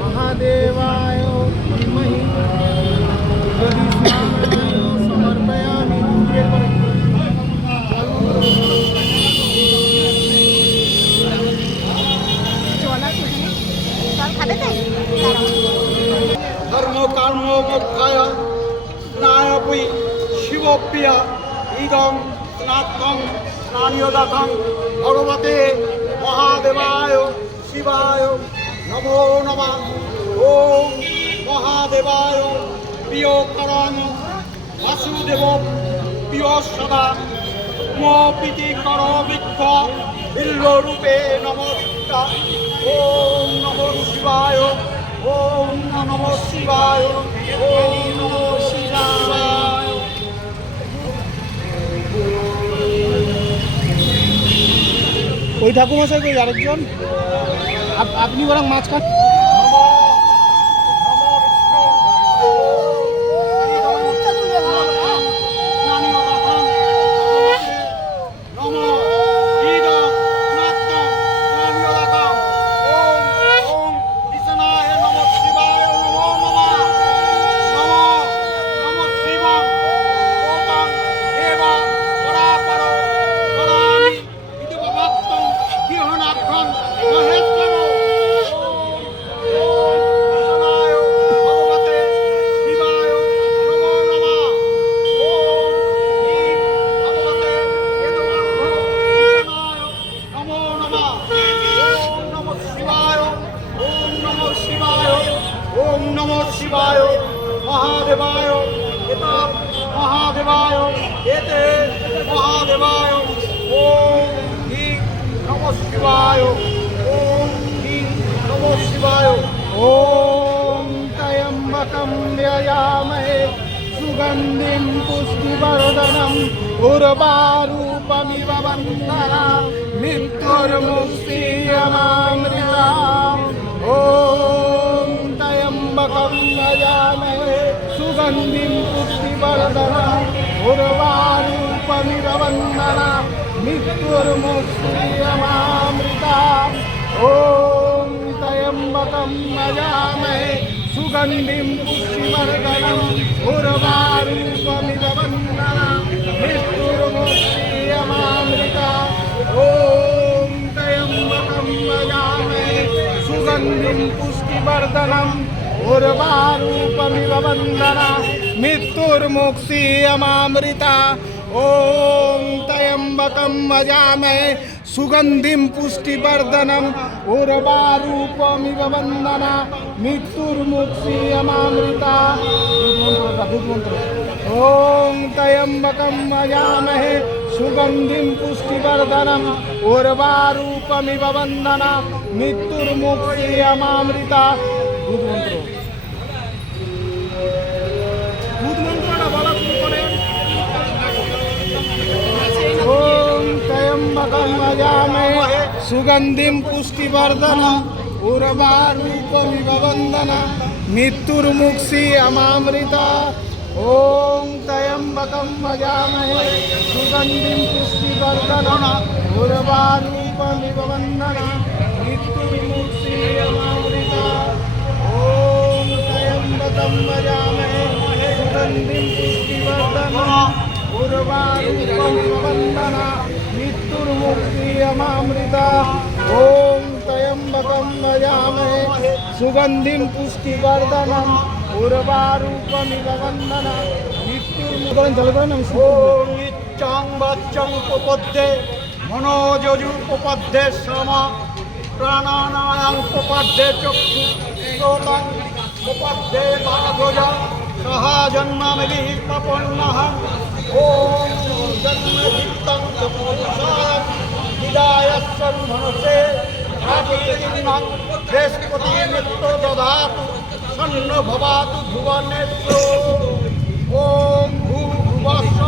महादेवा মোক্ষায় স্নায়পি শিবপ্রিয়া ইদং স্নাত্মং স্নানীয়দাতং ভগবতে মহাদেবায় শিবায় নমো নমা ওম মহাদেবায় প্রিয় করণ বাসুদেব প্রিয় সদা মীতি কর বৃক্ষ বিল্লরূপে নমো বিদ্যা ওম নমো শিবায় ওম নম শিবায় ওম নম শিবায়। ওই ঠাকুমশাই কই আরেকজন? আপ- আপনি বরং মাঝখান নমো ওম নমঃ শিবায়, মহাদেবায় এটা মহাদেবায়, এতে মহাদেবায়, ওম হিং নমঃ শিবায়, ওম হিং নমঃ শিবায়, ওম ত্রয়ম্বকম ব্যয়ামহে সুগন্ধিম পুষ্টিবর্ধনম উর্বারূপমিব বন্দনা মৃত্যুর্মুক্তিয়মামৃতাম नन्दिं पुष्टिवरदना गुरुवारूपनिरवन्दना मृत्युर्मुश्रियमामृता ॐ त्र्यम्बकं भजामहे सुगन्धिं पुष्टिवर्धनं गुरुवारूपमिदवन्दना मृत्युर्मुश्रियमामृता ॐ त्र्यम्बकं भजामहे सुगन्धिं पुष्टिवर्धनम् उर्वारूपमिव वन्दना ओ ॐ त्र्यम्बकं भजामहे, सुगन्धिं पुष्टिवर्धनम् उर्वारूपमिव वन्दना मृत्युर्मुक्षीयमामृता ॐ त्र्यम्बकं भजामहे, सुगन्धिं पुष्टिवर्धनम् उर्वारूपमिव वन्दना मृत्युर्मुक्षीयमामृता मजामहे पुष्टिवर्धन पुष्टिवर्धनम् उर्वारूपविवन्दन मृत्युर्मुक्षि अमामृता। ओं तयम्बकं भजामहे सुगंधिम पुष्टिवर्धन उर्वारूपविवन्दन मृत्युर्मुक्षि अमामृता। ॐ तयम्बकं भजामहे, सुगन्धिं উর্বারূপমিবন্দনা মৃত্যুর্মুক্তিয়মামৃতা ওম ত্রয়ম্বকম যজামহে সুগন্ধিম পুষ্টিবর্ধনম উর্বারূপমিবন্দনা মৃত্যুর্মুকরণ চালু করেন আমি ওম নিচ্চং বচ্চং উপপদ্যে বিদায়স্বর ধনসে ভাগীর্ণং বৃহস্পতি মিত্র দদাতু সন্ন ভবাতু ভুবনেশ্বর ওম ভূর্ভুবস্বঃ তস্য সবিত্তু ভরে